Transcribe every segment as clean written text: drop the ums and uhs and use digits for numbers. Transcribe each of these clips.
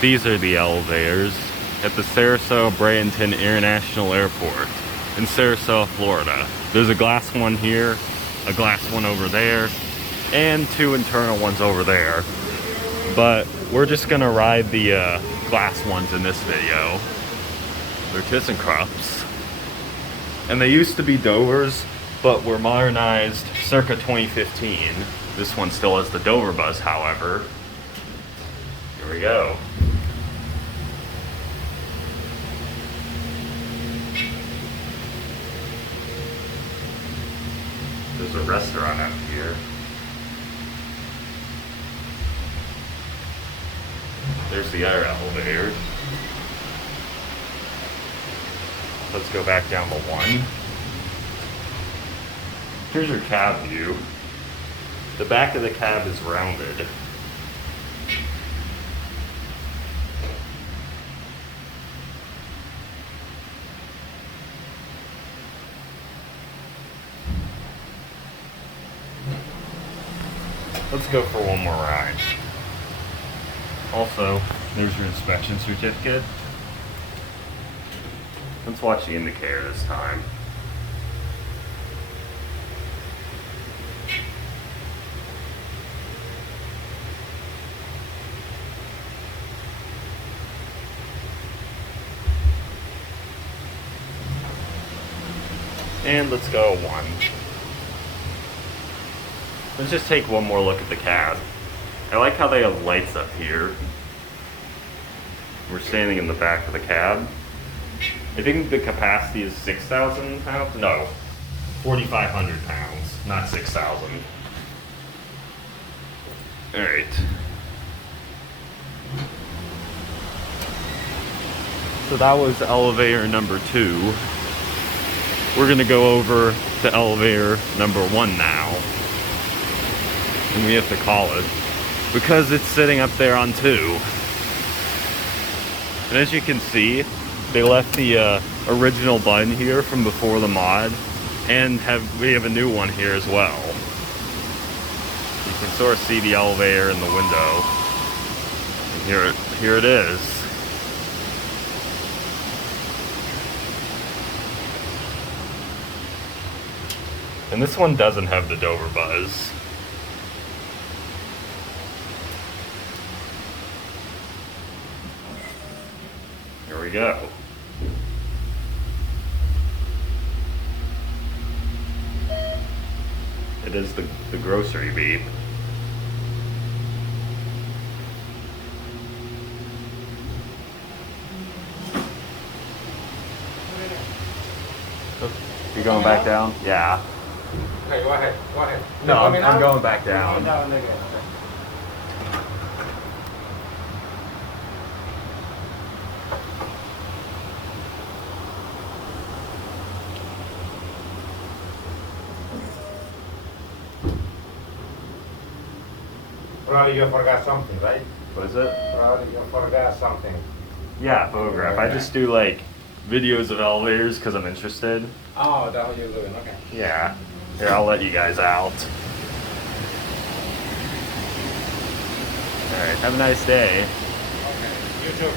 These are the elevators at the Sarasota-Bradenton International Airport in Sarasota, Florida. There's a glass one here, a glass one over there, and two internal ones over there. But we're just gonna ride the glass ones in this video. They're ThyssenKrupps. And they used to be Dovers, but were modernized circa 2015. This one still has the Dover buzz, however. Here we go. There's a restaurant out here. There's the other elevator. Let's go back down to one. Here's your cab view. The back of the cab is rounded. Let's go for one more ride. Also, there's your inspection certificate. Let's watch the indicator this time. And let's go one. Let's just take one more look at the cab. I like how they have lights up here. We're standing in the back of the cab. I think the capacity is 6,000 pounds? No, 4,500 pounds, not 6,000. All right. So that was elevator number 2. We're gonna go over to elevator number 1 now. And we have to call it because it's sitting up there on 2. And as you can see, they left the original button here from before the mod, and we have a new one here as well. You can sort of see the elevator in the window. And here it is. And this one doesn't have the Dover buzz. Here we go. It is the grocery beep. Oh, you going back down? Yeah. Okay, go ahead. Go ahead. No, I'm going back down. Down again. Okay. Probably you forgot something, right? What is it? Probably you forgot something. Yeah, photograph. I just do like videos of elevators because I'm interested. Oh, that's what you're doing. Okay. Yeah. Here, I'll let you guys out. Alright, have a nice day. Okay. You too.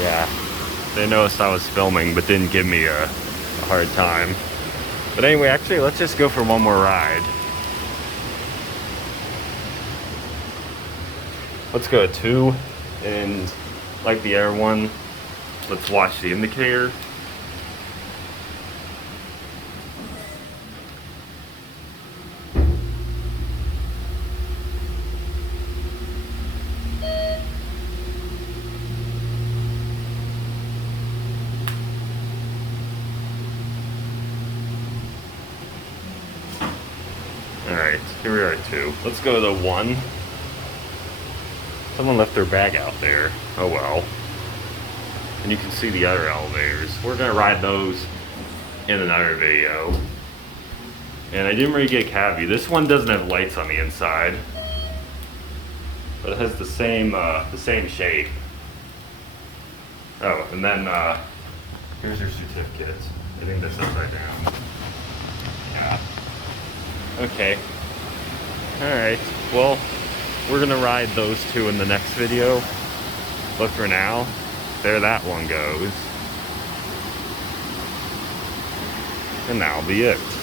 Yeah. They noticed I was filming but didn't give me a hard time. But anyway, actually, let's just go for one more ride. Let's go to 2, and like the air one, let's watch the indicator. Alright, here we are at 2. Let's go to 1. Someone left their bag out there. Oh well. And you can see the other elevators. We're gonna ride those in another video. And I didn't really get a cab view. This one doesn't have lights on the inside, but it has the same shape. Oh, and then here's your certificate. I think that's upside down. Yeah. Okay. All right. Well, We're gonna ride those two in the next video. But for now, there that one goes. And that'll be it.